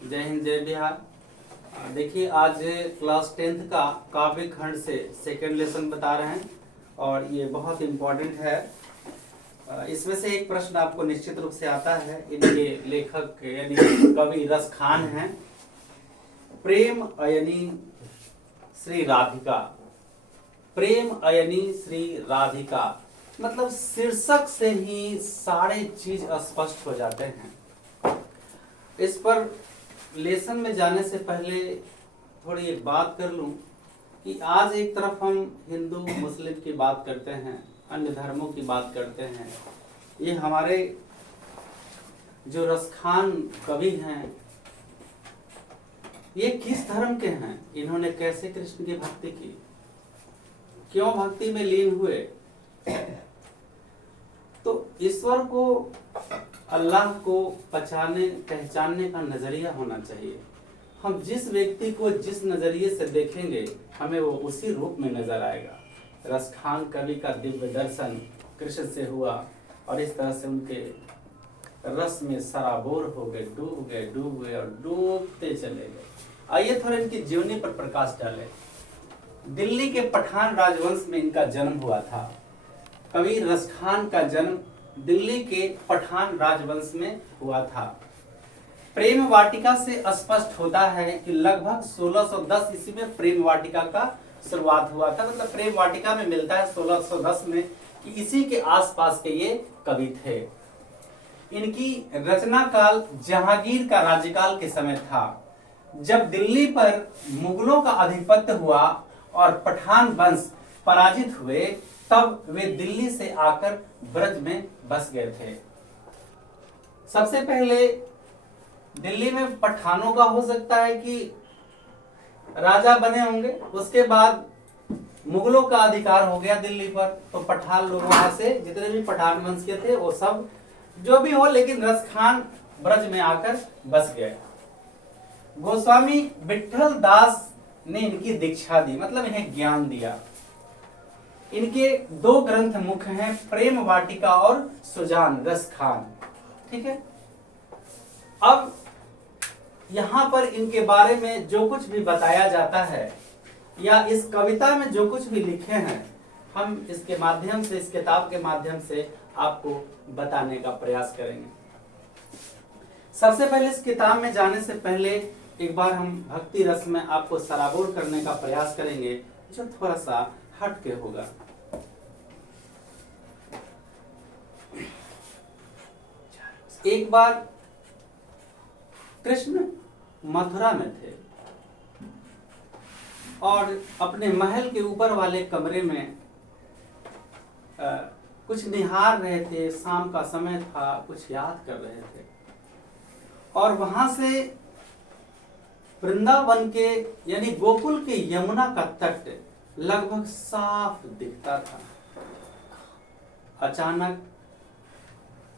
जय हिंद जय बिहार। देखिए आज क्लास 10th का काव्य खंड से सेकंड लेसन बता रहे हैं और ये बहुत इम्पोर्टेंट है। इसमें से एक प्रश्न आपको निश्चित रूप से आता है। इनके लेखक यानी कवि रस खान हैं। प्रेम अयनी श्री राधिका। प्रेम अयनी श्री राधिका मतलब शीर्षक से ही सारे चीज स्पष्ट हो जाते हैं। इस पर लेसन में जाने से पहले थोड़ी एक बात कर लूं कि आज एक तरफ हम हिंदू मुस्लिम की बात करते हैं, अन्य धर्मों की बात करते हैं। ये हमारे जो रसखान कवि हैं ये किस धर्म के हैं, इन्होंने कैसे कृष्ण की भक्ति की, क्यों भक्ति में लीन हुए। तो ईश्वर को, अल्लाह को पहचानने का नजरिया होना चाहिए। हम जिस व्यक्ति को जिस नजरिए से देखेंगे हमें वो उसी रूप में नजर आएगा। रसखान कवि का दिव्य दर्शन कृष्ण से हुआ और इस तरह से उनके रस में सराबोर हो गए, डूब गए और डूबते चले गए। आइए थोड़ा इनकी जीवनी पर प्रकाश डालें। दिल्ली के पठान राजवंश में इनका जन्म हुआ था। कवि रसखान का जन्म दिल्ली के पठान राजवंश में हुआ था। प्रेम वाटिका से स्पष्ट होता है कि लगभग 1610 ईस्वी में प्रेम वाटिका का शुरुआत हुआ था। मतलब प्रेम वाटिका में मिलता है 1610 में कि इसी के आसपास के ये कवि थे। इनकी रचना काल जहांगीर का राज्यकाल के समय था, जब दिल्ली पर मुगलों का आधिपत्य हुआ और पठान वंश पराजित हुए। तब वे दिल्ली से आकर ब्रज में बस गए थे। सबसे पहले दिल्ली में पठानों का हो सकता है कि राजा बने होंगे, उसके बाद मुगलों का अधिकार हो गया दिल्ली पर, तो पठान लोग वहां से जितने भी पठान वंश के थे वो सब जो भी हो, लेकिन रसखान ब्रज में आकर बस गए। गोस्वामी विठल दास ने इनकी दीक्षा दी, मतलब इन्हें ज्ञान दिया। इनके दो ग्रंथ मुख्य हैं, प्रेम वाटिका और सुजान रसखान। ठीक है। अब यहां पर इनके बारे में जो कुछ भी बताया जाता है या इस कविता में जो कुछ भी लिखे हैं, हम इसके माध्यम से, इस किताब के माध्यम से आपको बताने का प्रयास करेंगे। सबसे पहले इस किताब में जाने से पहले एक बार हम भक्ति रस में आपको सराबोर करने का प्रयास करेंगे, जो थोड़ा सा हट के होगा। एक बार कृष्ण मथुरा में थे और अपने महल के ऊपर वाले कमरे में कुछ निहार रहे थे। शाम का समय था, कुछ याद कर रहे थे और वहां से वृंदावन के यानी गोकुल के यमुना का तट लगभग साफ दिखता था। अचानक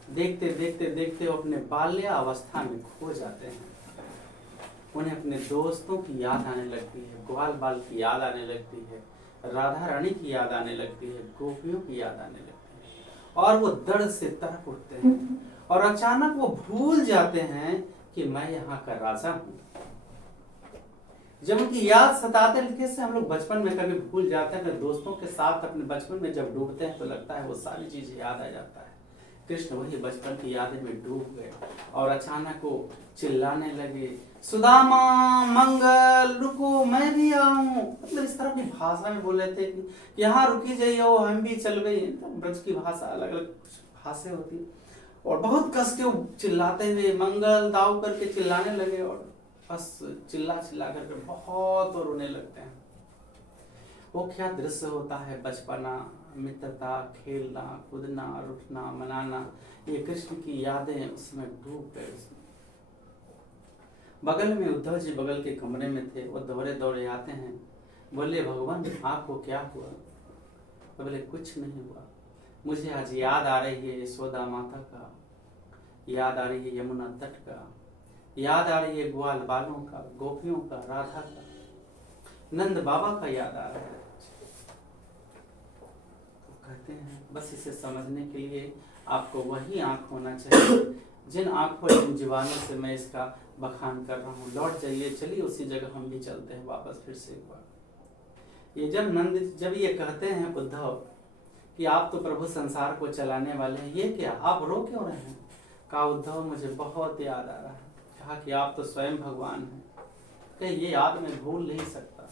देखते देखते देखते वो अपने बाल्य अवस्था में खो जाते हैं। उन्हें अपने दोस्तों की याद आने लगती है, ग्वाल बाल की याद आने लगती है, राधा रानी की याद आने लगती है, गोपियों की याद आने लगती है और वो दर्द से तड़प उठते हैं और अचानक वो भूल जाते हैं कि मैं यहाँ का राजा हूँ। जब उनकी याद सताते हैं, कैसे हम लोग बचपन में कभी भूल जाते हैं, अपने दोस्तों के साथ अपने बचपन में जब डूबते हैं तो लगता है वो सारी चीजें याद आ जाता है। कृष्ण वही बचपन की यादें में डूब गए और अचानक वो चिल्लाने लगे, सुदामा मंगल रुको मैं भी आऊं। मतलब इस तरह की भाषा में बोल रहे थे कि यहाँ रुकी जाइयो हम भी चल गए। ब्रज की भाषा अलग अलग भाषा होती और बहुत कस के वो चिल्लाते हुए मंगल दाव करके चिल्लाने लगे और बस चिल्ला चिल्ला करके बहुत और रोने लगते हैं। वो क्या दृश्य होता है, बचपना, मित्रता, खेलना कूदना, रुठना मनाना, ये कृष्ण की यादें उसमें डूब गए। बगल में उद्धव जी बगल के कमरे में थे। वो दौड़े दौड़े आते हैं, बोले भगवान आपको क्या हुआ? बोले कुछ नहीं हुआ, मुझे आज याद आ रही है यशोदा माता का, याद आ रही है यमुना तट का, याद आ रही है ग्वाल बालों का, गोपियों का, राधा का, नंद बाबा का याद आ रहा है। तो कहते हैं बस इसे समझने के लिए आपको वही आंख होना चाहिए जिन आंखों जिन जीवानों से मैं इसका बखान कर रहा हूँ, लौट जाइए, चलिए उसी जगह हम भी चलते हैं वापस फिर से एक बार। ये जब ये कहते हैं उद्धव कि आप तो प्रभु संसार को चलाने वाले हैं, ये क्या आप रो क्यों रहे हैं? कहा उद्धव मुझे बहुत याद आ रहा है। कहा कि आप तो स्वयं भगवान हैं। कहे ये याद मैं भूल नहीं सकता,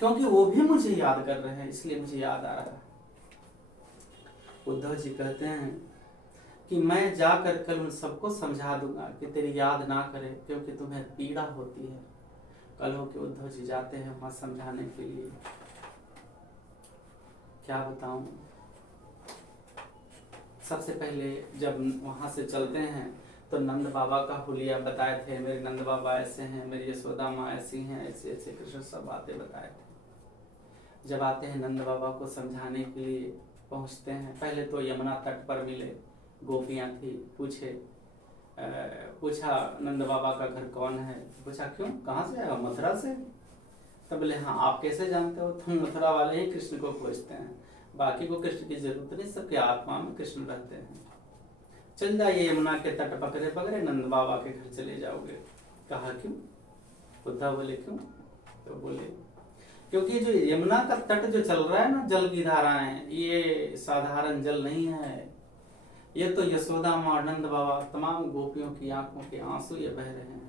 क्योंकि वो भी मुझे याद कर रहे हैं, इसलिए मुझे याद आ रहा है। उद्धव जी कहते हैं कि मैं जाकर कल उन सबको समझा दूंगा कि तेरी याद ना करे, क्योंकि तुम्हें पीड़ा होती है। कल हो के उद्धव जी जाते हैं वहां समझाने के लिए। क्या बताऊं, सबसे पहले जब वहां से चलते हैं तो नंद बाबा का हुलिया बताए थे, मेरे नंद बाबा ऐसे हैं, मेरी यशोदा माँ ऐसी हैं, ऐसे ऐसे कृष्ण सब बातें बताए थे। जब आते हैं नंद बाबा को समझाने के लिए पहुंचते हैं, पहले तो यमुना तट पर मिले, गोपियां थी, पूछा नंद बाबा का घर कौन है? पूछा क्यों, कहाँ से आया? मथुरा से। तब बोले हाँ, आप कैसे जानते हो? तुम मथुरा वाले ही कृष्ण को खोजते हैं, बाकी को कृष्ण की जरूरत नहीं, सबके आत्मा में कृष्ण रहते हैं। चल जाइए यमुना के तट पकड़े पकड़े नंद बाबा के घर चले जाओगे। कहा क्यों? उद्धव बोले क्यों? तो बोले क्योंकि जो यमुना का तट जो चल रहा है ना, जल की धाराएं, ये साधारण जल नहीं है। ये तो यशोदा माँ और नंद बाबा तमाम गोपियों की आंखों के आंसू ये बह रहे हैं।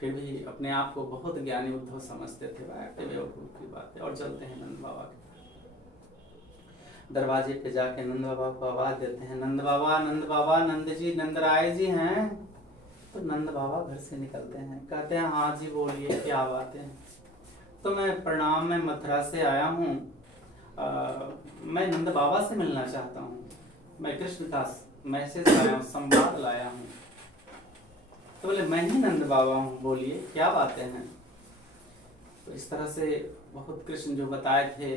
फिर भी अपने आप को बहुत ज्ञानी उद्धव समझते थे, बेवकूफ की बात है। और चलते हैं नंद बाबा के दरवाजे पे जाके नंद बाबा को आवाज देते हैं, नंद बाबा, नंद जी, नंदराय जी हैं? तो नंद बाबा घर से निकलते हैं, कहते हैं हाँ जी बोलिए, क्या बात है? तो मैं प्रणाम, मैं मथुरा से आया हूँ, मैं नंद बाबा से मिलना चाहता हूँ, मैं कृष्ण का मैसेज लाया हूँ, संवाद लाया हूँ। तो बोले मैं ही नंद बाबा हूँ, बोलिए क्या बातें हैं? तो इस तरह से बहुत कृष्ण जो बताए थे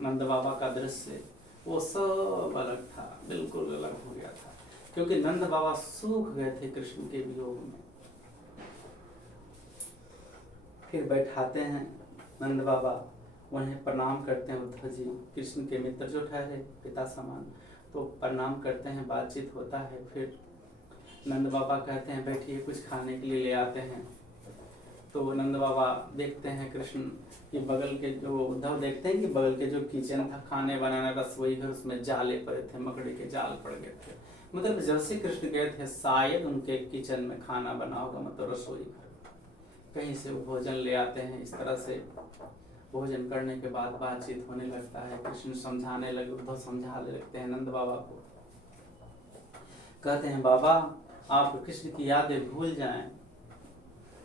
नंद बाबा का दृश्य, वो सब अलग था, बिल्कुल अलग हो गया था, क्योंकि नंद बाबा सूख गए थे कृष्ण के वियोग में। फिर बैठाते हैं नंद बाबा, उन्हें प्रणाम करते हैं उद्धव जी, कृष्ण के मित्र जो ठहरे पिता समान, तो प्रणाम करते हैं, बातचीत होता है। फिर नंद बाबा कहते हैं बैठिए, कुछ खाने के लिए ले आते हैं। तो नंद बाबा देखते हैं कृष्ण कि बगल के जो उद्धव देखते हैं कि बगल के जो किचन था, खाने बनाना रसोई घर, उसमें जाले पड़े थे, मकड़ी के जाल पड़ गए थे। मतलब जब से कृष्ण गए थे शायद उनके किचन में खाना बना होगा, मतलब रसोई घर, कहीं से वो भोजन ले आते हैं। इस तरह से भोजन करने के बाद बातचीत होने लगता है, कृष्ण समझाने लगे, उद्धव समझाने लगते हैं नंद बाबा को। कहते हैं बाबा आप कृष्ण की यादें भूल जाएं,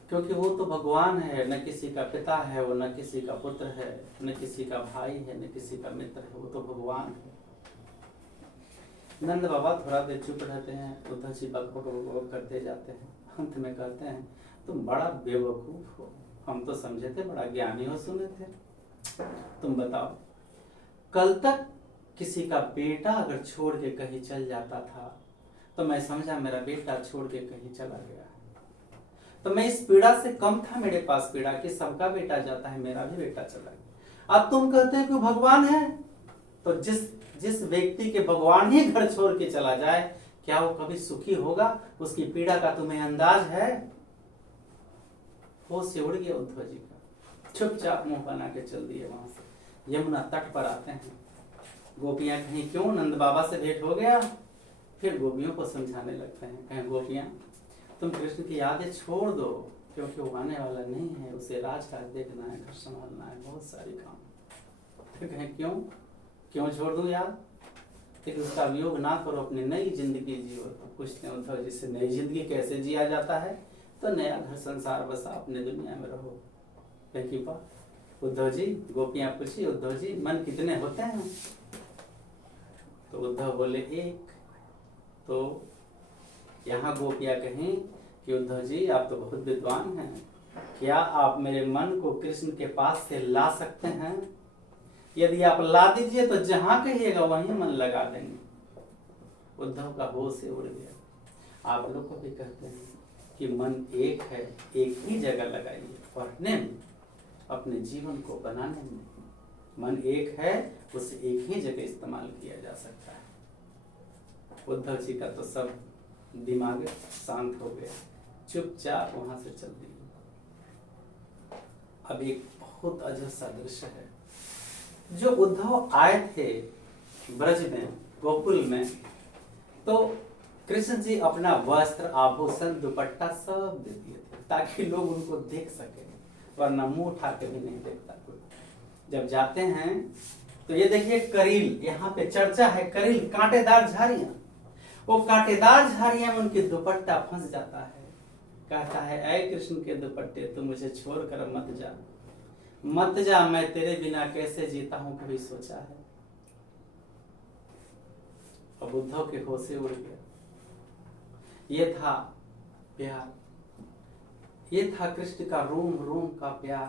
क्योंकि वो तो भगवान है, न किसी का पिता है वो, न किसी का पुत्र है, न किसी का भाई है, न किसी का मित्र है, वो तो भगवान है। नंद बाबा थोड़ा देर चुप रहते हैं, उद्धव जी बक बक बक करते जाते हैं। अंत में कहते हैं तुम बड़ा बेवकूफ हो, हम तो समझे थे बड़ा ज्ञानी हो, सुने थे। तुम बताओ, कल तक किसी का बेटा अगर छोड़ के कहीं चल जाता था तो मैं समझा मेरा बेटा छोड़ के कहीं चला गया, तो मैं इस पीड़ा से कम था मेरे पास पीड़ा कि सबका बेटा जाता है, मेरा भी बेटा चला गया। अब तुम कहते हैं कि भगवान है, तो जिस व्यक्ति के भगवान ही घर छोड़ के चला जाए, क्या वो कभी सुखी होगा? उसकी पीड़ा का तुम्हें अंदाज है? होश से उड़ गया उद्धव जी का, चुपचाप मुंह बना के चल दिए वहां से। यमुना तट पर आते हैं, गोपियां कहीं क्यों, नंद बाबा से भेंट हो गया। फिर गोपियों को समझाने लगते हैं, कहें गोपियां तुम कृष्ण की यादें छोड़ दो, क्योंकि वो आने वाला नहीं है, उसे राजकाज देखना है, घर संभालना है, बहुत सारी काम। फिर कहें क्यों छोड़ दूं याद, लेकिन उसका वियोग ना करो, अपनी नई जिंदगी जियो। तो पूछते हैं उद्धव जी से नई जिंदगी कैसे जिया जाता है? तो नया घर संसार बसा, अपने दुनिया में रहो। की बात उद्धव जी, गोपियां पूछी उद्धव जी मन कितने होते हैं? तो उद्धव बोले एक। तो यहाँ गोपियां कहीं कि उद्धव जी आप तो बहुत विद्वान हैं, क्या आप मेरे मन को कृष्ण के पास से ला सकते हैं? यदि आप ला दीजिए तो जहां कहिएगा वहीं मन लगा देंगे। उद्धव का होश से उड़ गया। आप लोग को भी कहते हैं कि मन एक है, एक ही जगह लगाइए, पढ़ने में, अपने जीवन को बनाने में। मन एक है, उसे एक ही जगह इस्तेमाल किया जा सकता है। उद्धव जी का तो सब दिमाग शांत हो गया, चुपचाप वहां से चल दी। अब एक बहुत अजब सा दृश्य है। जो उद्धव आए थे ब्रज में, गोकुल में, तो कृष्ण जी अपना वस्त्र, आभूषण, दुपट्टा सब दे दिए थे ताकि लोग उनको देख सके, वरना मुंह उठा के भी नहीं देखता कोई। जब जाते हैं तो ये देखिए करील, यहाँ पे चर्चा है करील, कांटेदार झाड़ियां। वो कांटेदार झाड़ियां में उनकी दुपट्टा फंस जाता है। कहता है, ऐ कृष्ण के दुपट्टे, तू मुझे छोड़कर मत जा, मत जा, मैं तेरे बिना कैसे जीता हूं, कभी सोचा है। अब उद्धव के होश उड़ गया। ये था प्यार, ये था कृष्ण का रोम रोम का प्यार।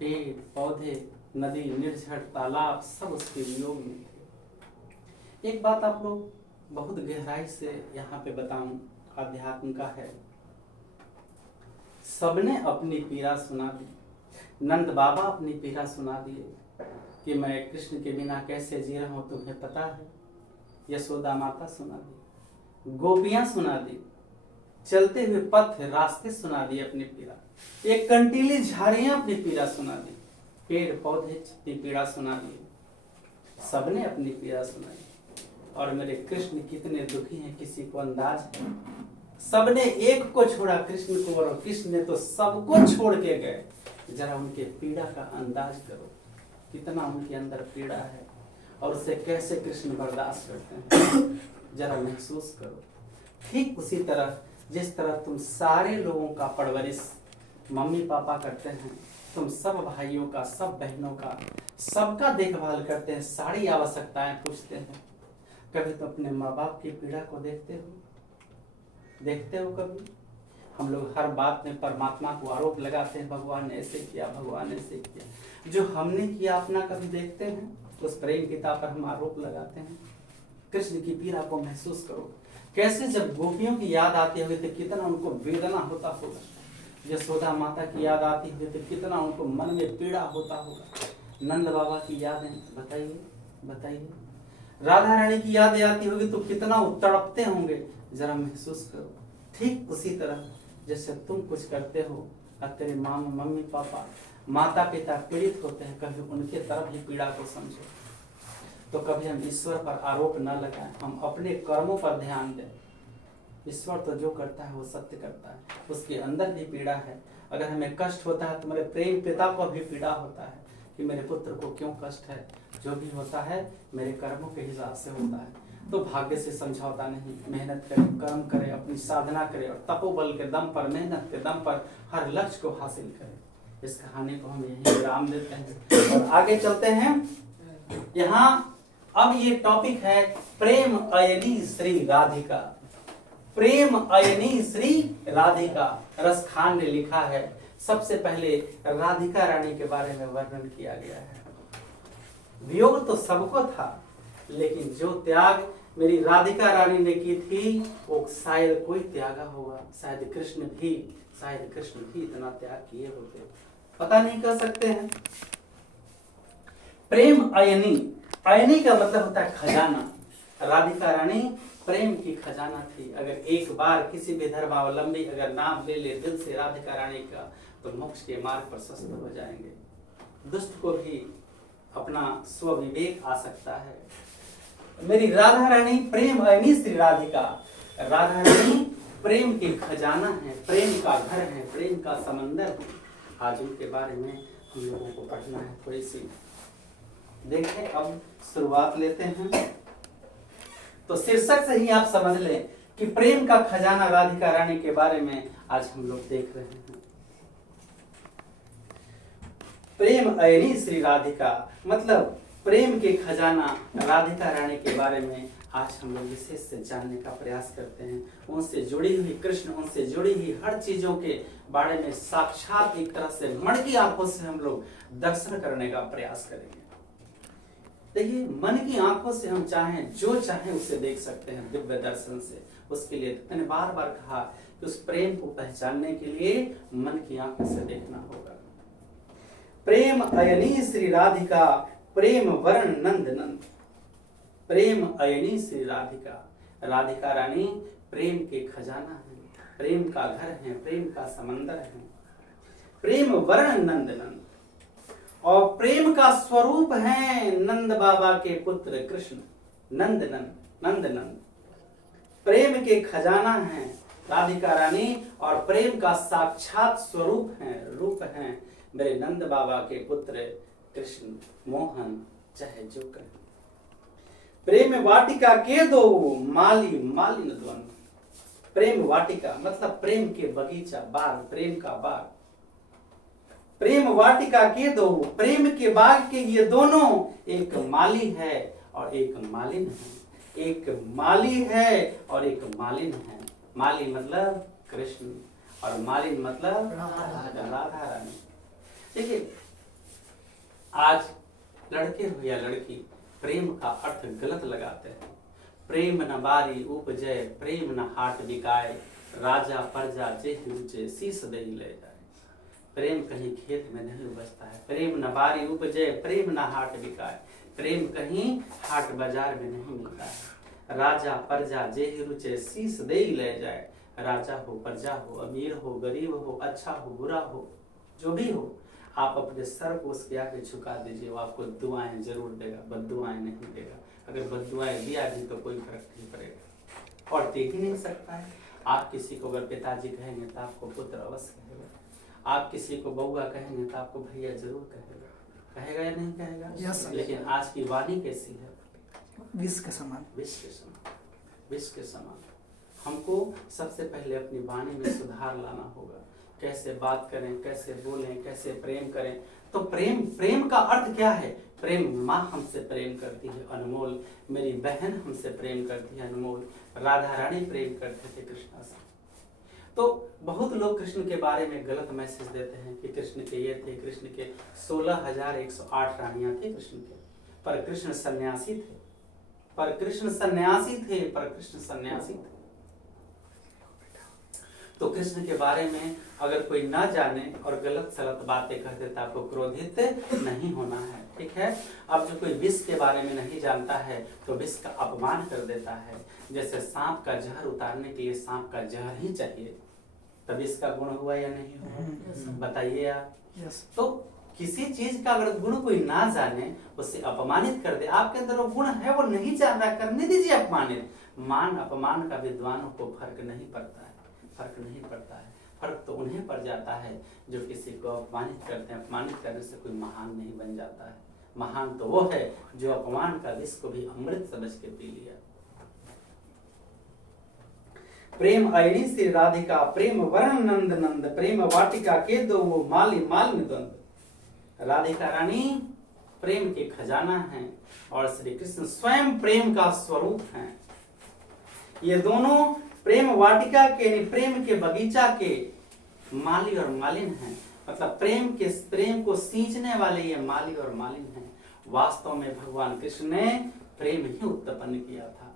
पेड़ पौधे, नदी, निर्झर, तालाब सब उसके वियोग में थे। एक बात आप लोग बहुत गहराई से यहाँ पे बताऊं, अध्यात्म का है। सबने अपनी पीड़ा सुना दी। नंद बाबा अपनी पीड़ा सुना दिए कि मैं कृष्ण के बिना कैसे जी रहा हूं, तुम्हें पता है। यशोदा माता सुना दी, गोपियां सुना दी, चलते हुए पथ रास्ते सुना दिए अपनी पीड़ा, एक कंटीली झाड़ियां अपनी पीड़ा सुना दी, पेड़ पौधे अपनी पीड़ा सुना दी, सबने अपनी पीड़ा सुनाई। और मेरे कृष्ण कितने दुखी हैं किसी को अंदाज है। सबने एक को छोड़ा, कृष्ण को, और कृष्ण ने तो सबको छोड़ के गए। जरा उनके पीड़ा का अंदाज करो, कितना उनके अंदर पीड़ा है और उसे कैसे कृष्ण बर्दाश्त करते हैं, जरा महसूस करो। ठीक उसी तरह जिस तरह तुम सारे लोगों का परवरिश मम्मी पापा करते हैं, तुम सब भाइयों का, सब बहनों का, सबका देखभाल करते हैं, सारी आवश्यकताएं पूछते हैं। कभी तो अपने माँ बाप की पीड़ा को देखते हो कभी? हम लोग हर बात में परमात्मा को आरोप लगाते हैं, भगवान ने ऐसे किया, भगवान ने ऐसे किया। जो हमने किया अपना कभी देखते हैं? उस प्रेम पिता पर हम आरोप लगाते हैं। कृष्ण की पीड़ा को महसूस करो, कैसे जब गोपियों की याद आती होगी तो कितना उनको वेदना होता होगा, यशोदा माता की याद आती होगी तो कितना उनको मन में पीड़ा होता होगा, नंद बाबा की यादें, बताइए, राधा रानी की यादें आती होगी तो कितना तड़पते होंगे, जरा महसूस करो। ठीक उसी तरह जैसे तुम कुछ करते हो और तेरे मम्मी पापा, माता पिता पीड़ित होते हैं, कभी उनके तरफ ही पीड़ा को समझो। तो कभी हम ईश्वर पर आरोप न लगाएं, हम अपने कर्मों पर ध्यान दें। ईश्वर तो जो करता है वो सत्य करता है, उसके अंदर भी पीड़ा है। अगर हमें कष्ट होता है तो मेरे प्रेम पिता को भी पीड़ा होता है कि मेरे पुत्र को क्यों कष्ट है। जो भी होता है मेरे कर्मों के हिसाब से होता है। तो भाग्य से समझौता नहीं, मेहनत करें, कर्म करें, अपनी साधना करें और तपोबल के दम पर, मेहनत के दम पर हर लक्ष्य को हासिल करें। इस कहानी को हम यही विराम देते हैं और आगे चलते हैं। यहाँ अब ये टॉपिक है प्रेम अयनी श्री राधिका। प्रेम अयनी श्री राधिका, रस खान ने लिखा है। सबसे पहले राधिका रानी के बारे में वर्णन किया गया है। वियोग तो सबको था, लेकिन जो त्याग मेरी राधिका रानी ने की थी वो शायद कोई त्यागा होगा, शायद कृष्ण भी इतना त्याग किए होते, पता नहीं कर सकते हैं। प्रेम अयनी, अयनी का मतलब होता है खजाना। राधिका रानी प्रेम की खजाना थी। अगर एक बार किसी भी धर्मावलंबी अगर नाम ले ले दिल से राधिका रानी का, तो मोक्ष के मार्ग पर प्रशस्त हो जाएंगे। दुष्ट को भी अपना स्वविवेक आ सकता है। मेरी राधा रानी प्रेम अयनी श्री राधिका। राधा रानी प्रेम के खजाना है, प्रेम का घर है, प्रेम का समंदर है। आज उनके बारे में हम लोगों को पढ़ना है। थोड़ी सी देखें, अब शुरुआत लेते हैं। तो शीर्षक से ही आप समझ लें कि प्रेम का खजाना राधिका रानी के बारे में आज हम लोग देख रहे हैं। प्रेम अयनी श्री राधिका मतलब प्रेम के खजाना राधिका रानी के बारे में आज हम लोग विशेष से जानने का प्रयास करते हैं। उनसे जुड़ी हुई कृष्ण, उनसे जुड़ी हुई हर चीजों के बारे में साक्षात एक तरह से मन की आंखों से हम लोग दर्शन करने का प्रयास करेंगे। देखिए, मन की आंखों से हम चाहें जो चाहें उसे देख सकते हैं दिव्य दर्शन से। उसके लिए मैंने बार बार कहा कि उस प्रेम को पहचानने के लिए मन की आंखों से देखना होगा। प्रेम अयनी श्री राधिका, प्रेम वरण नंद नंद। प्रेम अयनी श्री राधिका, राधिका रानी प्रेम के खजाना है, प्रेम का घर है, प्रेम का समंदर है, प्रेम वर्ण नंद नंद, और प्रेम का स्वरूप है नंद बाबा के पुत्र कृष्ण नंद नंद नंद नंद। प्रेम के खजाना है राधिका रानी, और प्रेम का साक्षात स्वरूप है, रूप है मेरे नंद बाबा के पुत्र कृष्ण मोहन चाहे जो कहे। प्रेम वाटिका के दो माली मालिन द्वंद। प्रेम वाटिका मतलब प्रेम के बगीचा, बाग, प्रेम का बाग। प्रेम वाटिका के दो, प्रेम के बाग के ये दोनों, एक माली है और एक मालिन है। एक माली है और एक मालिन है। माली मतलब कृष्ण और मालिन मतलब राधा रानी। देखिए, आज लड़के हो या लड़की प्रेम का अर्थ गलत लगाते हैं। प्रेम न बारी उपजय, प्रेम न हाट बिकाए, राजा प्रजा जे ऊंचे शीस दे ले जाए। प्रेम कहीं खेत में नहीं उपजता है। प्रेम न बारी उपजय, प्रेम न हाट बिकाए, प्रेम कहीं हाट बाजार में नहीं मिलता है। राजा प्रजा जे रुचे शीस दे ले जाए। राजा हो, प्रजा हो, अमीर हो, गरीब हो, अच्छा हो, बुरा हो, जो भी हो, आप अपने सर को उसके आगे झुका दीजिए, वो आपको दुआएं जरूर देगा, बद्दुआएं नहीं देगा। अगर बद्दुआएं दिया भी तो कोई फर्क नहीं पड़ेगा, और दे ही नहीं सकता है। आप किसी को अगर पिताजी कहेंगे तो आपको पुत्र अवश्य कहेगा। आप किसी को बउआ कहेंगे तो आपको भैया जरूर कहेगा। कहेगा या नहीं कहेगा? लेकिन आज की वाणी कैसी है? विष के समान। विष के समान, विष के समान। हमको सबसे पहले अपनी वाणी में सुधार लाना होगा। कैसे बात करें, कैसे बोलें, कैसे प्रेम करें। तो प्रेम का अर्थ क्या है? प्रेम, माँ हमसे प्रेम करती है अनमोल, मेरी बहन हमसे प्रेम करती है अनमोल, राधा रानी प्रेम करते थे कृष्णा से। तो बहुत लोग कृष्ण के बारे में गलत मैसेज देते हैं कि कृष्ण के ये थे, कृष्ण के 16,108 रानियां थी कृष्ण के, पर कृष्ण सन्यासी थे, पर कृष्ण सन्यासी थे, पर कृष्ण सन्यासी थे। तो कृष्ण के बारे में अगर कोई ना जाने और गलत सलत बातें कर देता, आपको क्रोधित नहीं होना है, ठीक है। अब जो कोई विष के बारे में नहीं जानता है तो विष का अपमान कर देता है। जैसे सांप का जहर उतारने के लिए सांप का जहर ही चाहिए, तब इसका गुण हुआ या नहीं हुआ? बताइए आप। तो किसी चीज का अगर गुण कोई ना जाने, उसे अपमानित कर दे, आपके अंदर वो गुण है, वो नहीं जान रहा, करने दीजिए अपमानित। मान अपमान का विद्वानों को फर्क नहीं पड़ता है, फर्क नहीं पड़ता है। फर्क तो उन्हें पड़ जाता है जो किसी को अपमानित करते हैं। अपमानित करने से कोई महान नहीं बन जाता है। महान तो वो है जो अपमान का विष को भी अमृत समझ के पी लिया। प्रेम अयनी श्री राधिका, प्रेम वर्ण नंद नंद, प्रेम वाटिका के दो वो माली माल में द्वंद। राधिका रानी प्रेम के खजाना है और श्री कृष्ण स्वयं प्रेम का स्वरूप है। ये दोनों प्रेम वाटिका के, प्रेम के बगीचा के माली और मालिन हैं। मतलब प्रेम को सींचने वाले ये माली और मालिन हैं। वास्तव में भगवान कृष्ण ने प्रेम ही उत्पन्न किया था।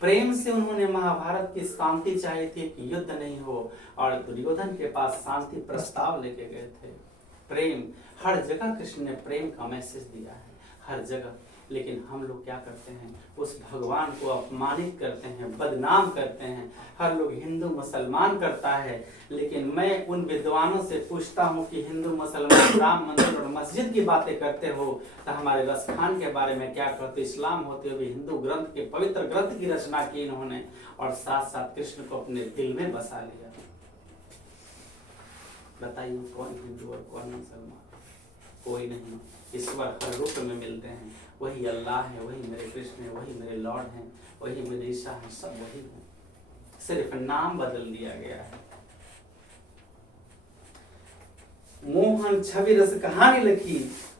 प्रेम से उन्होंने महाभारत की शांति चाही थी कि युद्ध नहीं हो, और दुर्योधन के पास शांति प्रस्ताव लेके गए थे। प्रेम हर जगह कृष्ण ने प्रेम का मैसेज दिया है, हर जगह। लेकिन हम लोग क्या करते हैं? उस भगवान को अपमानित करते हैं, बदनाम करते हैं। हर लोग हिंदू मुसलमान करता है, लेकिन मैं उन विद्वानों से पूछता हूँ कि हिंदू मुसलमान राम मंदिर और मस्जिद की बातें करते हो तो हमारे रस खान के बारे में क्या कहते? इस्लाम होते हुए हिंदू ग्रंथ के, पवित्र ग्रंथ की रचना की इन्होंने, और साथ साथ कृष्ण को अपने दिल में बसा लिया। बताइए कौन हिंदू और कौन मुसलमान? कोई नहीं। ईश्वर हर रूप में मिलते हैं। वही अल्लाह है, वही मेरे कृष्ण है, वही मेरे लॉर्ड हैं, वही मेरे ईसा हैं, सब वही हैं, सिर्फ नाम बदल दिया गया है। मोहन छवि रस कहानी लिखी,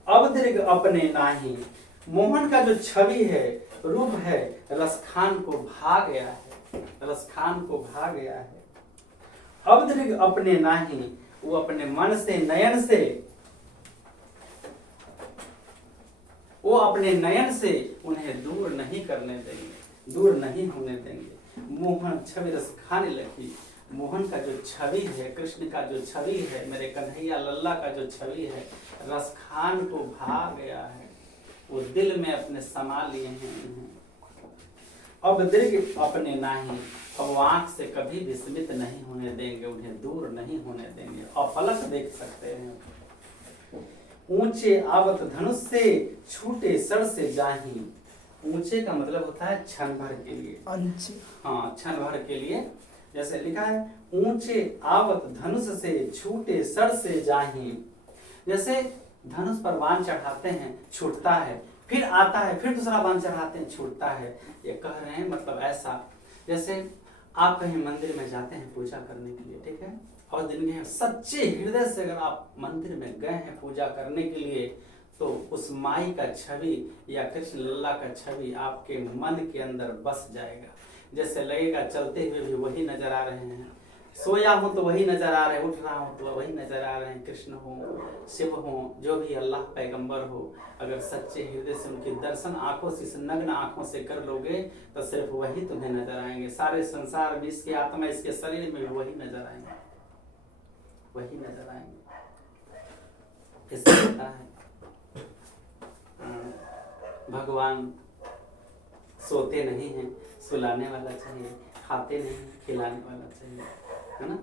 अब दीर्घ अपने नाही। मोहन का जो छवि है, रूप है, रस खान को भा गया है, रस खान को भा गया है। अब दीर्घ अपने नाही, वो अपने मन से, नयन से, वो अपने नयन से उन्हें दूर नहीं करने देंगे, दूर नहीं होने देंगे। मोहन छवि रस खाने लगी। मोहन का जो छवि है, कृष्ण का जो छवि है, मेरे कन्हैया लल्ला का जो छवि है, रस खान को भा गया है, वो दिल में अपने समा लिए हैं। अब दीर्घ अपने नाही, अब वो आंख से कभी विस्मित नहीं होने देंगे, उन्हें दूर नहीं होने देंगे। और फलक देख सकते हैं, ऊंचे आवत धनुष से छूटे सर से जाही। ऊंचे का मतलब होता है क्षण भर के लिए, हाँ क्षण भर के लिए। जैसे लिखा है ऊंचे आवत धनुष से छूटे सर से जाही। जैसे धनुष पर बाण चढ़ाते हैं, छूटता है, फिर आता है, फिर दूसरा बाण चढ़ाते हैं, छूटता है। ये कह रहे हैं मतलब ऐसा, जैसे आप कहीं मंदिर में जाते हैं पूजा करने के लिए, ठीक है, और दिन में सच्चे हृदय से अगर आप मंदिर में गए हैं पूजा करने के लिए, तो उस माई का छवि या कृष्ण लल्ला का छवि आपके मन के अंदर बस जाएगा। जैसे लगेगा चलते हुए भी वही नजर आ रहे हैं, सोया हूं तो वही नजर आ रहे हैं, उठ रहा हूं तो वही नजर आ रहे हैं। कृष्ण हो, शिव हो, जो भी अल्लाह पैगंबर हो, अगर सच्चे हृदय से उनके दर्शन आंखों से, नग्न आंखों से कर लोगे तो सिर्फ वही तुम्हें नजर आएंगे। सारे संसार में इसकी आत्मा, इसके शरीर में भी वही नजर आएंगे, वही नजर आएंगे। इससे होता है भगवान सोते नहीं हैं, सुलाने वाला चाहिए, खाते नहीं खिलाने वाला चाहिए, है ना।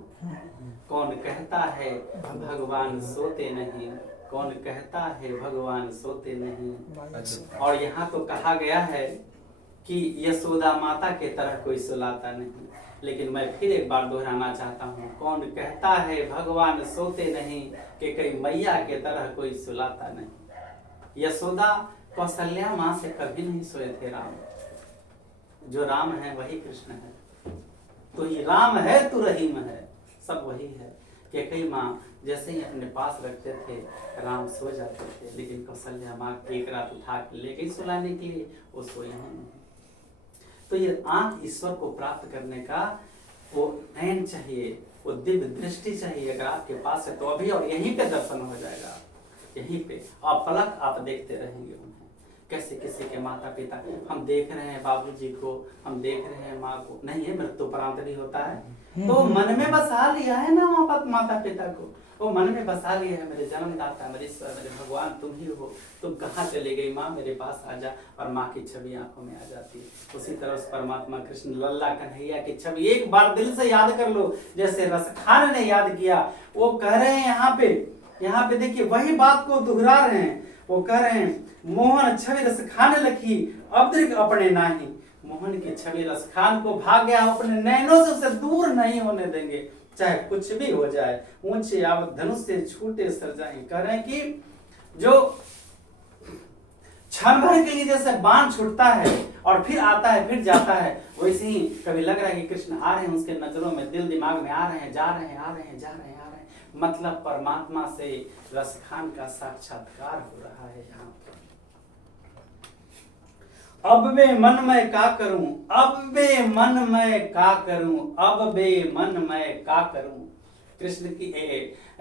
कौन कहता है भगवान सोते नहीं, कौन कहता है भगवान सोते नहीं। और यहाँ तो कहा गया है कि यशोदा माता के तरह कोई सुलाता नहीं, लेकिन मैं फिर एक बार दोहराना चाहता हूँ, कौन कहता है भगवान सोते नहीं, कि कई मैया के तरह कोई सुलाता नहीं। यशोदा कौशल्या माँ से कभी नहीं सोए थे राम। जो राम है वही कृष्ण है, तो ये राम है तू रहीम है, सब वही है। कि कई माँ जैसे ही अपने पास रखते थे राम सो जाते थे, लेकिन कौशल्या माँ एक रात उठा के ले गई सुलाने के लिए, वो सोई नहीं। तो ये आंख ईश्वर को प्राप्त करने का वो नयन चाहिए, वो दिव्य दृष्टि चाहिए। अगर आपके पास है तो अभी और यहीं पे दर्शन हो जाएगा, यहीं पे। और पलक आप देखते रहेंगे उन्हें, कैसे किसी के माता पिता, हम देख रहे हैं बाबूजी को, हम देख रहे हैं माँ को, नहीं है मृत्युपरांत भी होता है, तो मन में बसा लिया है ना माता पिता को, वो मन में बसा लिया है मेरे जन्मदाता, मेरे ईश्वर, मेरे भगवान तुम ही हो, तुम कहाँ चले गई माँ, मेरे पास आ जा। और माँ की छवि आंखों में आ जाती है। उसी तरह उस परमात्मा कृष्ण लल्ला कन्हैया की छवि एक बार दिल से याद कर लो, जैसे रसखान ने याद किया। वो कह रहे हैं यहाँ पे देखिए वही बात को दोहरा रहे हैं। वो कह रहे हैं मोहन छवि रस खाने लगी, अब दीर्घ अपने नाही। मोहन की छवि रस खान को भाग गया, अपने नैनों से उसे दूर नहीं होने देंगे, चाहे कुछ भी हो जाए। ऊंचे आवत धनुष से छूटे सर जाए। कह रहे हैं कि जो क्षण भर के लिए जैसे बाण छूटता है और फिर आता है फिर जाता है, वैसे ही कभी लग रहा है कि कृष्ण आ रहे हैं, उसके नजरों में, दिल दिमाग में आ रहे हैं, जा रहे हैं, आ रहे हैं, जा रहे हैं, आ रहे हैं। मतलब परमात्मा से रसखान का साक्षात्कार हो रहा है यहाँ। अब बे मन मैं का करूं, अब बे मन मैं का करूं, अब बे मन मैं का करूं। कृष्ण की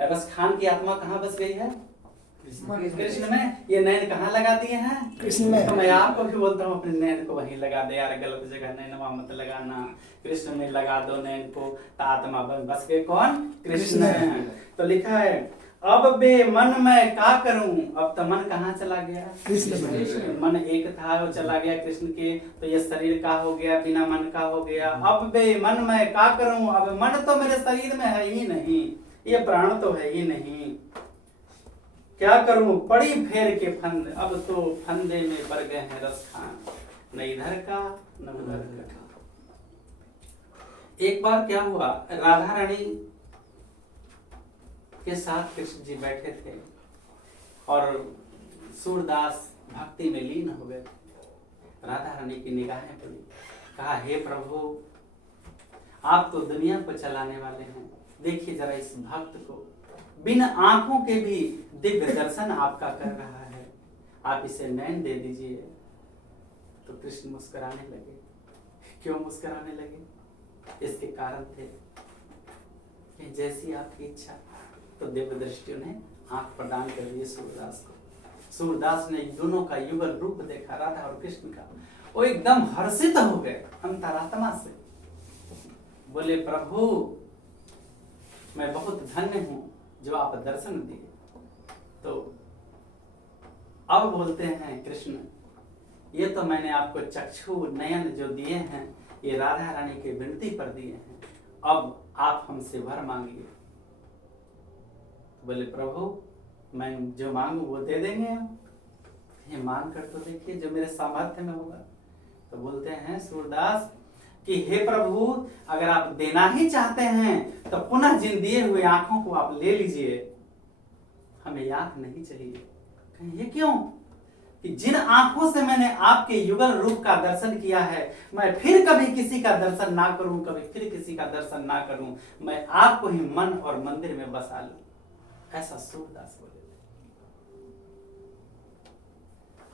रसखान की आत्मा कहाँ बस गई है? कृष्ण में। ये नैन कहाँ लगा दिए हैं? कृष्ण में। तो मैं आपको भी बोलता हूँ अपने नैन को वहीं लगा दे यार, गलत जगह नैनवा मत लगाना, कृष्ण में लगा दो नैन को, तो आत्मा बस गए कौन? कृष्ण। तो लिखा है अब बे मन मैं का करूं, अब तो मन कहाँ चला गया? कृष्ण। मन एक था वो चला गया कृष्ण के, तो ये शरीर का हो गया, बिना मन का हो गया। अब बे मन मैं का करूं, अब मन तो मेरे शरीर में है ही नहीं, ये प्राण तो है ही नहीं, क्या करूं पड़ी फेर के फंद, अब तो फंदे में पड़ गए हैं रसखान, न इधर का न उधर का। एक बार क्या हुआ, राधा रानी के साथ कृष्ण जी बैठे थे और सूरदास भक्ति में लीन हो गए। राधा रानी की निगाहें पड़ी, कहा हे प्रभु आप तो दुनिया को चलाने वाले हैं, देखिए जरा इस भक्त को, बिन आंखों के भी दिव्य दर्शन आपका कर रहा है, आप इसे नैन दे दीजिए। तो कृष्ण मुस्कुराने लगे। क्यों मुस्कुराने लगे? इसके कारण थे कि जैसी आपकी इच्छा। तो दिव्य दृष्टि ने आंख प्रदान कर दी सूरदास को। सूरदास ने दोनों का युगल रूप देखा, राधा और कृष्ण का, वो एकदम हर्षित हो गए अंतरात्मा से। बोले प्रभु मैं बहुत धन्य हूं जो आप दर्शन दिए। तो अब बोलते हैं कृष्ण ये तो मैंने आपको चक्षु नयन जो दिए हैं, ये राधा रानी की विनती पर दिए हैं, अब आप हमसे वर मांगिए। बोले प्रभु मैं जो मांगू वो दे देंगे आप, ये मांग कर तो देखिए जो मेरे सामर्थ्य में होगा। तो बोलते हैं सूरदास कि हे प्रभु अगर आप देना ही चाहते हैं तो पुनः जिन दिए हुए आंखों को आप ले लीजिए, हमें आंख नहीं चाहिए। कहें ये क्यों? कि जिन आंखों से मैंने आपके युगल रूप का दर्शन किया है, मैं फिर कभी किसी का दर्शन ना करूं, कभी फिर किसी का दर्शन ना करूं, मैं आपको ही मन और मंदिर में बसा लूं। ऐसा सूरदास बोले।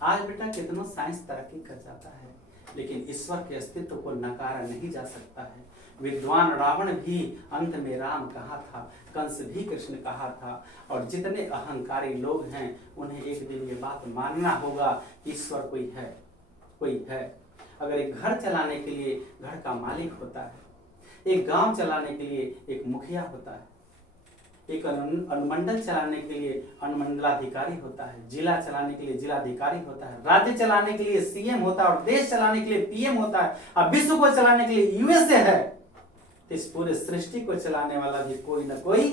आज बेटा कितना साइंस तरक्की कर जाता है, लेकिन ईश्वर के अस्तित्व को नकारा नहीं जा सकता है। विद्वान रावण भी अंत में राम कहा था, कंस भी कृष्ण कहा था, और जितने अहंकारी लोग हैं उन्हें एक दिन ये बात मानना होगा कि ईश्वर कोई है, कोई है। अगर एक घर चलाने के लिए घर का मालिक होता है, एक गांव चलाने के लिए एक मुखिया होता है, एक अनुमंडल चलाने के लिए अनुमंडलाधिकारी होता है, जिला चलाने के लिए जिलाधिकारी होता है, राज्य चलाने के लिए सीएम होता है, और देश चलाने के लिए पीएम होता है, अब विश्व को चलाने के लिए यूएसए है, तो इस पूरे सृष्टि को चलाने वाला भी कोई न कोई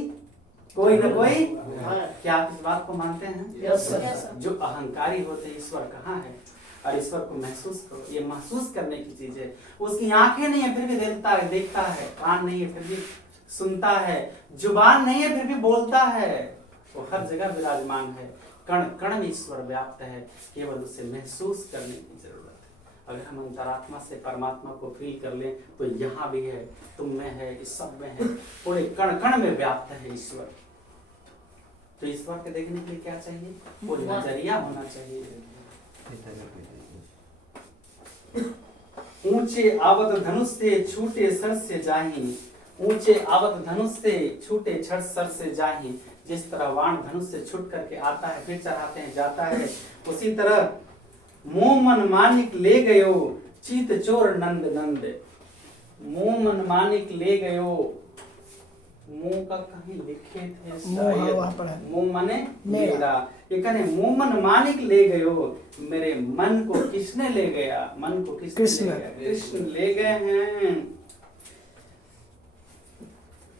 क्या आप इस बात को मानते हैं? Yes sir. जो अहंकारी होते हैं ईश्वर कहाँ है, और ईश्वर को महसूस करो। ये महसूस करने की चीज है। उसकी आंखें नहीं है फिर भी देखता है, कान नहीं है फिर भी सुनता है, जुबान नहीं है फिर भी बोलता है, वो हर जगह विराजमान है, कण कण में ईश्वर व्याप्त है, केवल उसे महसूस करने की जरूरत है। अगर हम अंतरात्मा से परमात्मा को फील कर लें तो यहाँ भी है, तुम में है, इस सब में है, पूरे कण कण में व्याप्त है ईश्वर। तो ईश्वर के देखने के लिए क्या चाहिए? वो नजरिया होना चाहिए। ऊंचे आवत धनुष से छूटे सर से जाही, ऊंचे आवत धनुष से छूटे छड़ सर से जाही। जिस तरह वाण धनुष से छूट करके आता है फिर चढ़ाते हैं जाता है, उसी तरह मोह मन मानिक ले गयो चीत चोर नंद नंद। मोह मन मानिक ले गयो, मुंह का कहीं लिखे थे शायद, मुंह मने मेरा, ये कहने मुंह मन मानिक ले गयो, मेरे मन को किसने ले गया? मन को किसने ले गया? कृष्ण ले गए हैं।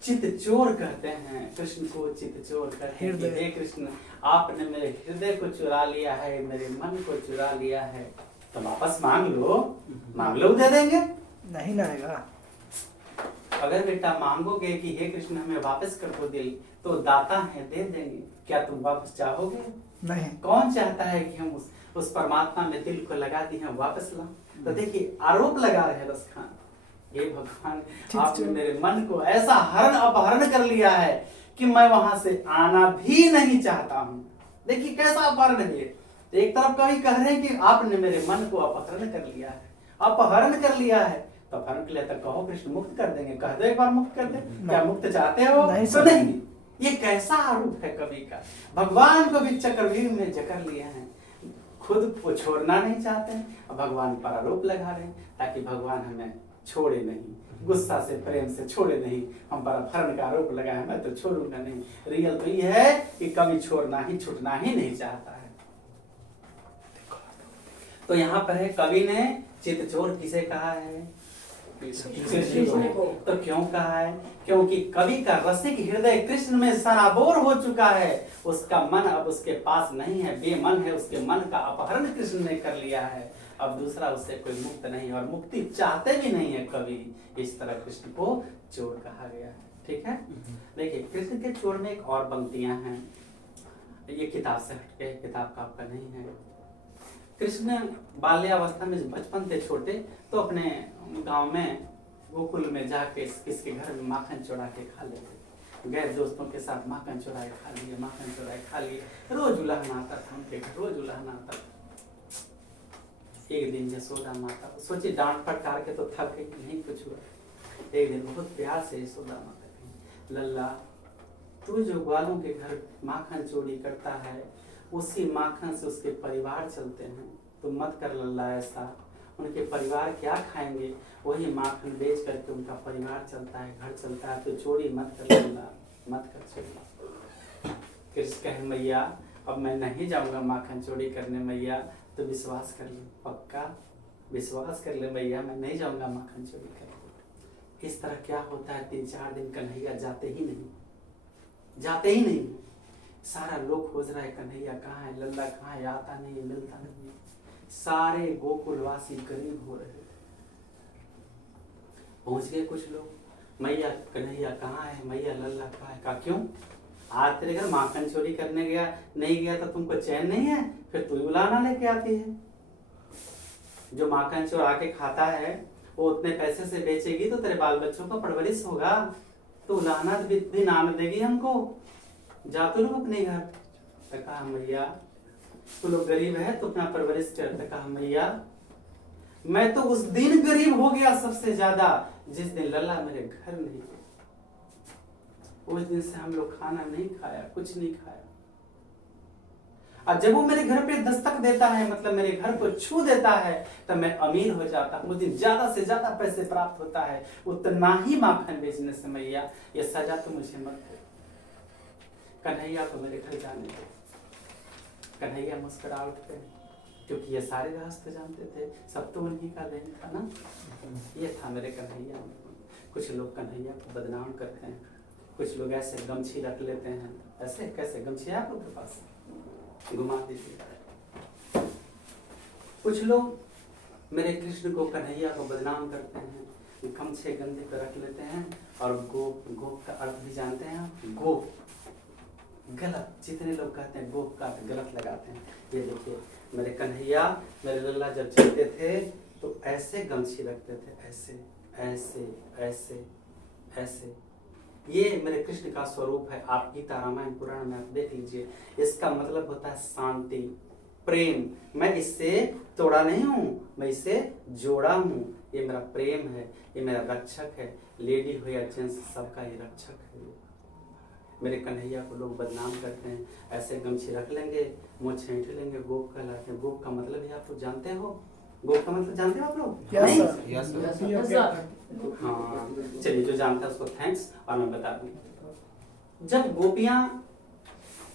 चित चोर कहते हैं कृष्ण को, चित चोर कहते हैं। हे कृष्ण आपने मेरे हृदय को चुरा लिया है, मेरे मन को चुरा लिया है, तो वापस मांग लो दे देंगे। नहीं लाएगा। अगर बेटा मांगोगे कि हे कृष्ण हमें वापस कर दो दिल, तो दाता है दे देंगे। क्या तुम वापस चाहोगे? नहीं। कौन चाहता है कि हम उस परमात्मा में दिल को लगा दी हम वापस ला? तो देखिए आरोप लगा रहे रस खान, हे भगवान आपने मेरे मन को ऐसा अपहरण कर लिया है कि मैं वहां से आना भी नहीं चाहता हूँ। देखिए कैसा अपहरण है। तो एक तरफ कभी कह रहे हैं कि आपने मेरे मन को अपहरण कर लिया है, अपहरण कर लिया है, तो अपहरण के लिए तो कहो कृष्ण मुक्त कर देंगे, कह दो एक बार मुक्त कर दे। क्या मुक्त चाहते हो? तो नहीं। ये कैसा आरोप है कवि का। भगवान को भी चक्रव्यूह में जकड़ लिया है, खुद को छोड़ना नहीं चाहते हैं और भगवान पर आरोप लगा रहे हैं ताकि भगवान हमें छोड़े नहीं, गुस्सा से प्रेम से छोड़े नहीं। हम पर अपहरण का आरोप लगा है, मैं तो छोड़ूंगा नहीं। रियल तो ये है कि कभी छोड़ना ही छूटना ही नहीं चाहता है। तो यहाँ पर है कवि ने चित चोर किसे कहा है? तो क्यों कहा है? क्योंकि कवि का रसिक हृदय कृष्ण में सराबोर हो चुका है। उसका मन अब उसके पास नहीं है, बेमन है, उसके मन का अपहरण कृष्ण ने कर लिया है। अब दूसरा उससे कोई मुक्त नहीं और मुक्ति चाहते भी नहीं है कवि। इस तरह कृष्ण को चोर कहा गया है। ठीक है, देखिए कृष्ण के चोर में एक और पंक्तियां हैं, ये किताब से हटके, किताब का आपका नहीं है। कृष्ण बाल्यावस्था में बचपन थे छोटे, तो अपने गांव में गोकुल में जाके किसके घर में माखन चुरा के खा लेते। गए दोस्तों के साथ माखन चुराए खा लिए, माखन चुराए खा लिए। रोज उलहन आता था उनके घर, रोज उलहन आता था। एक दिन यशोदा माता सोची डांट फटकार के तो थक गई, नहीं कुछ हुआ। एक दिन बहुत प्यार से यशोदा माता कही, लल्ला तू जो ग्वालों के घर माखन चोरी करता है, उसी माखन से उसके परिवार चलते हैं। तुम मत कर लल्ला ऐसा, उनके परिवार क्या खाएंगे? वही माखन बेच करके उनका परिवार चलता है, घर चलता है। तो चोरी मत कर लल्ला, मत कर चोरी। कृष्ण कहे मैया अब मैं नहीं जाऊंगा माखन चोरी करने मैया, तो विश्वास कर ले, पक्का विश्वास कर ले भैया, मैं नहीं जाऊंगा माखन चोरी करने। इस तरह क्या होता है, 3-4 दिन कन्हैया जाते ही नहीं, जाते ही नहीं। सारा लोग खोज रहा है कन्हैया कहाँ है, लल्ला कहाँ है, आता नहीं, मिलता नहीं। सारे गोकुलवासी गरीब हो रहे थे। पहुंच गए कुछ लोग, मैया कन्हैया कहाँ है, मैया लल्ला कहाँ है। कहा क्यों, आज तेरे घर माखन चोरी करने गया, नहीं गया तो तुमको चैन नहीं है, फिर तू बुलाना लेके आती है। जो माखन चोर आके खाता है वो उतने पैसे से बेचेगी तो तेरे बाल बच्चों का परवरिश होगा, तो लाना भी नाम देगी हमको, जा तो लोग अपने घर। तो कहा मैया तू लोग गरीब है तो अपना परवरिश कर। तो कहा मैया मैं तो उस दिन गरीब हो गया सबसे ज्यादा जिस दिन लल्ला मेरे घर नहीं गया। उस दिन से हम लोग खाना नहीं खाया, कुछ नहीं खाया। और जब वो मेरे घर पे दस्तक देता है, मतलब मेरे घर को छू देता है, तब मैं अमीर हो जाता हूँ। उस दिन ज्यादा से ज्यादा पैसे प्राप्त होता है, उतना ही माखन बेचने से मैया ये सजा तो मुझे मत दे। कन्हैया को मेरे घर जाने दे। कन्हैया मुस्कुरा उठते हैं, क्योंकि ये सारे रास्ते जानते थे, सब तो उन्हीं का देन था ना। ये था मेरे कन्हैया। कुछ लोग कन्हैया को बदनाम करते हैं, कुछ लोग ऐसे गमछी रख लेते हैं। ऐसे कैसे गमछी है आप लोग के पास, घुमा दीजिए। कुछ लोग मेरे कृष्ण को कन्हैया को बदनाम करते हैं, गमछे गंदे पे रख लेते हैं। और गोप का अर्थ भी जानते हैं आप, गोप गलत, जितने लोग कहते हैं गोप का गलत लगाते हैं। ये देखिए मेरे कन्हैया, मेरे लल्ला जब चलते थे तो ऐसे गमछी रखते थे, ऐसे ऐसे ऐसे ऐसे। ये मेरे कृष्ण का स्वरूप है। आप गीता रामायण पुराण में आप देख लीजिए, इसका मतलब होता है शांति, प्रेम। मैं इससे तोड़ा नहीं हूँ, मैं इससे जोड़ा हूँ। ये मेरा प्रेम है, ये मेरा रक्षक है। लेडी हो या जेंट्स, सबका ये रक्षक है। मेरे कन्हैया को लोग बदनाम करते हैं, ऐसे गमछी रख लेंगे, मुँह छेंट लेंगे, गोप कहलाते हैं। गोप का मतलब है आप लोग जानते हो, गोप का मतलब जानते हो आप लोग? Yes sir. हाँ चलिए, जो जानता है उसको थैंक्स। और मैं बता दूं, जब गोपियां,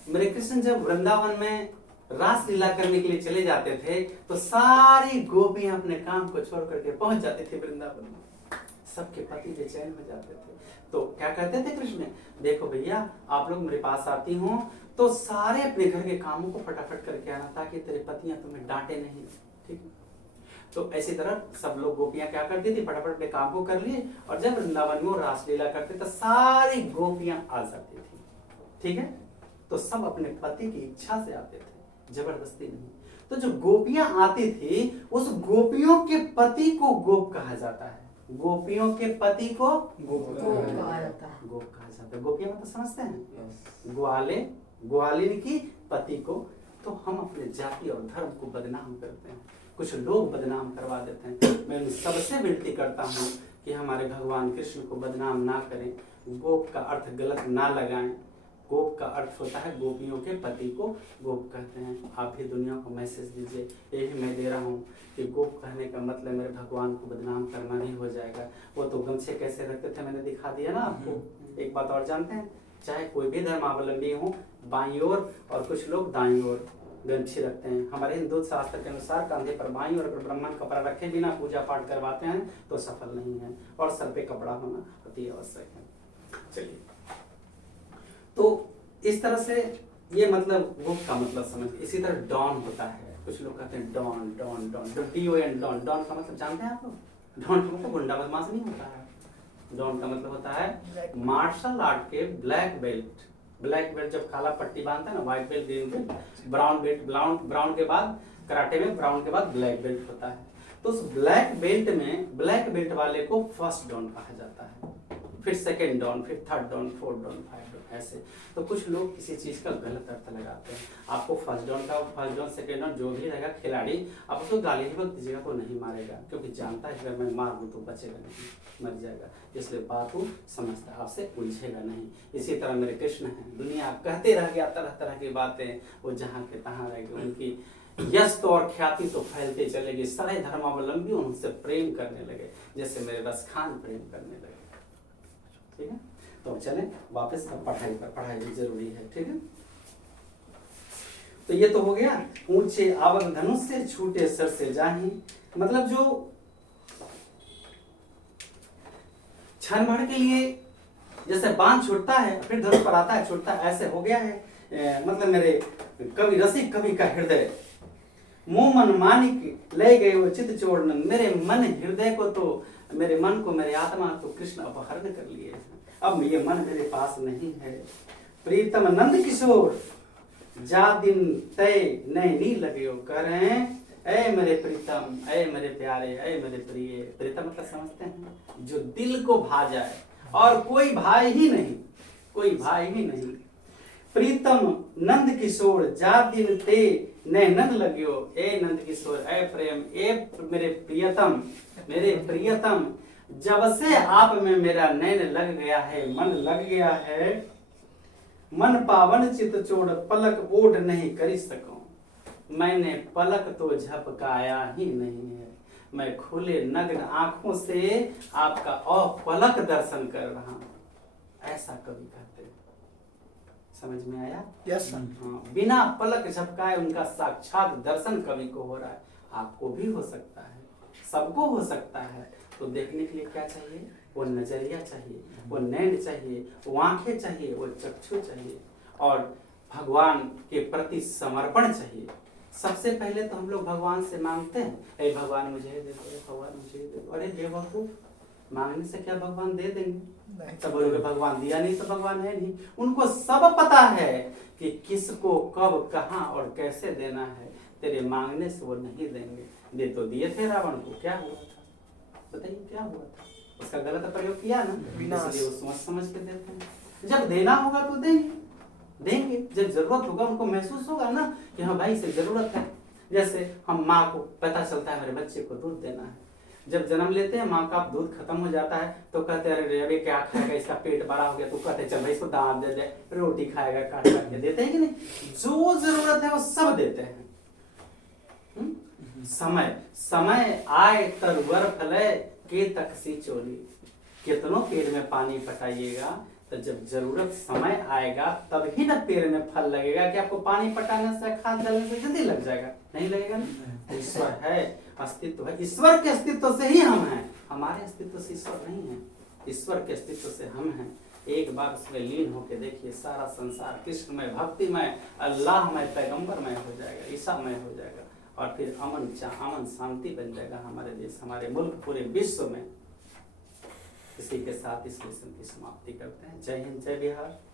मेरे कृष्ण जब वृंदावन में रास लीला करने के लिए चले जाते थे तो सारी गोपियां अपने काम को छोड़ करके पहुंच जाती थी वृंदावन में। सबके पति बेचैन हो जाते थे। तो क्या कहते थे कृष्ण, देखो भैया आप लोग मेरे पास आती हो तो सारे अपने घर के कामों को फटाफट करके आना, ताकि तेरे पतियां तुम्हें डांटे नहीं। ठीक है, तो ऐसी तरह सब लोग गोपियां क्या करती थी, फटाफट अपने काम को कर लिए। और जब वृंदावन में रासलीला करते तो सारी गोपियां आ जाती थी। ठीक है, तो सब अपने पति की इच्छा से आते थे, जबरदस्ती नहीं। तो जो गोपियां आती थी उस गोपियों के पति को गोप कहा जाता है। गोपियों के पति को गोप कहा जाता है। गोप कहा जाता है। गोपियां मतलब समझते हैं, ग्वाले, ग्वालिन की पति को। तो हम अपने जाति और धर्म को बदनाम करते हैं, कुछ लोग बदनाम करवा देते हैं। मैं सबसे विनती करता हूँ कि हमारे भगवान कृष्ण को बदनाम ना करें, गोप का अर्थ गलत ना लगाएं। गोप का अर्थ होता है गोपियों के पति को गोप कहते हैं। आप भी दुनिया को मैसेज दीजिए, यही मैं दे रहा हूँ कि गोप कहने का मतलब मेरे भगवान को बदनाम करना नहीं हो जाएगा। वो तो गमछे कैसे रखते थे मैंने दिखा दिया ना आपको। एक बात और जानते हैं, चाहे कोई भी धर्मावलंबी हो, बाईं ओर और कुछ लोग दाईं ओर गमछी रखते हैं। हमारे हिंदू शास्त्र के अनुसार कंधे पर बाईं ओर अगर ब्राह्मण कपड़ा रखे बिना पूजा पाठ करवाते हैं तो सफल नहीं है, और सर पे कपड़ा होना अति आवश्यक है। चलिए, तो इस तरह से ये मतलब गोप का मतलब समझ। इसी तरह डॉन होता है, कुछ लोग कहते हैं dan dan dan, DON dan. Dan का मतलब जानते हैं आप लोग? डॉन का मतलब गुंडा बदमाश नहीं होता है। डॉन का मतलब होता है मार्शल आर्ट के ब्लैक बेल्ट। ब्लैक बेल्ट जब काला पट्टी बांधता है ना, white belt, green belt, brown belt, brown के बाद कराटे में ब्राउन के बाद ब्लैक बेल्ट होता है। तो उस ब्लैक बेल्ट में ब्लैक बेल्ट वाले को फर्स्ट डॉन कहा जाता है, फिर सेकेंड डॉन, फिर third dan, fourth dan, 5 dan, ऐसे। तो कुछ लोग किसी चीज का गलत अर्थ लगाते हैं। आपको फर्स्ट डॉन, सेकेंड डॉन जो भी रहेगा खिलाड़ी, आप उसको गाली ही वक्त दीजिएगा तो नहीं मारेगा, क्योंकि जानता है अगर मैं मार दूं तो बचेगा नहीं, मर जाएगा। इसलिए बात को समझता है, आपसे उलझेगा नहीं। इसी तरह मेरे कृष्ण हैं, दुनिया कहते रह गया तरह तरह की बातें, वो जहाँ के तहाँ रह गए। उनकी यश तो और ख्याति तो फैलते चलेगी, सारे धर्मावलंबी उनसे प्रेम करने लगे, जैसे मेरे बस खान प्रेम करने लगे। ठीक है, तो चलें वापस अब पढ़ाई पर। पढ़ाई भी जरूरी है। ठीक है, तो ये तो हो गया, ऊंचे आवक धनुष से छूटे सर से जाही, मतलब जो क्षण भर के लिए जैसे बांध छूटता है फिर धनुष पर आता है छूटता है, ऐसे हो गया है। मतलब मेरे कवि रसिक कवि का हृदय मुंह मन मानिक ले गए वो चित चोड़न, मेरे मन हृदय को तो मेरे मन को मेरे आत्मा तो कृष्ण अपहरण कर लिए, अब ये मन मेरे पास नहीं है। प्रीतम नंद किशोर जा दिन तय नैनी लगे कर रहे हैं, ऐ मेरे प्रीतम, ऐ मेरे प्यारे, ऐ मेरे प्रिय। प्रीतम मतलब समझते हैं जो दिल को भा जाए और कोई भाई ही नहीं, कोई भाई ही नहीं। प्रीतम नंद किशोर जा दिन ते नैनन लगियो, ए नंद किशोर, ए प्रेम, ए मेरे प्रियतम, मेरे प्रियतम, जब से आप में मेरा नैन लग गया है, मन लग गया है, मन पावन चित चोड़ पलक ओढ़ नहीं कर सकूं, मैंने पलक तो झपकाया ही नहीं है, मैं खुले नग्न आंखों से आपका अपलक दर्शन कर रहा हूं, ऐसा कवि कहते हैं। समझ में आया? Yes sir. हाँ, बिना पलक झपकाए उनका साक्षात दर्शन कवि को हो रहा है, आपको भी हो सकता है, सबको हो सकता है। तो देखने के लिए क्या चाहिए? वो नजरिया चाहिए, वो नैन चाहिए, वो आंखें चाहिए, वो चक्षु चाहिए, और भगवान के प्रति समर्पण चाहिए। सबसे पहले तो हम लोग भगवान से मांगते हैं, ए भगवान मुझे दे दो, भगवान मुझे दे दो। अरे बेवकूफ, मांगने से क्या भगवान दे देंगे? सब बोलोगे भगवान दिया नहीं तो भगवान है नहीं। उनको सब पता है कि किसको कब कहाँ और कैसे देना है, तेरे मांगने से वो नहीं देंगे। दे तो दिए थे रावण को, क्या हुआ था बताइए, क्या हुआ था? उसका गलत प्रयोग किया ना, इसलिए वो सोच समझ के देते हैं। जब देना होगा तो देंगे, देंगे। जब जरूरत होगा उनको महसूस होगा ना कि हाँ भाई से जरूरत है। जैसे हम माँ को पता चलता है मेरे बच्चे को दूध देना है, जब जन्म लेते हैं माँ का दूध खत्म हो जाता है तो कहते हैं अरे अभी क्या खाएगा, इसका पेट बड़ा हो गया, तो कहते चल भाई इसको दांत दे दे, रोटी खाएगा, काट काट के देते हैं कि नहीं? जो जरूरत है वो सब देते हैं। समय समय आए तरवर फले के तक सी चोली, कितनों पेड़ में पानी पटाइएगा, तो जब जरूरत समय आएगा तब ही ना पेड़ में फल लगेगा। कि आपको पानी पटाने से खाद डालने से जल्दी लग जाएगा? नहीं लगेगा ना। ईश्वर है, अस्तित्व है, ईश्वर के अस्तित्व से ही हम हैं, हमारे अस्तित्व से ईश्वर नहीं है, ईश्वर के अस्तित्व से हम हैं। एक बार उसमें लीन होके देखिए, सारा संसार कृष्णमय, भक्तिमय, अल्लाहमय, पैगंबरमय हो जाएगा, ईसामय हो जाएगा, और फिर अमन शांति बन जाएगा हमारे देश, हमारे मुल्क, पूरे विश्व में। इसी के साथ इस लेसन की समाप्ति करते हैं। जय हिंद, जय बिहार।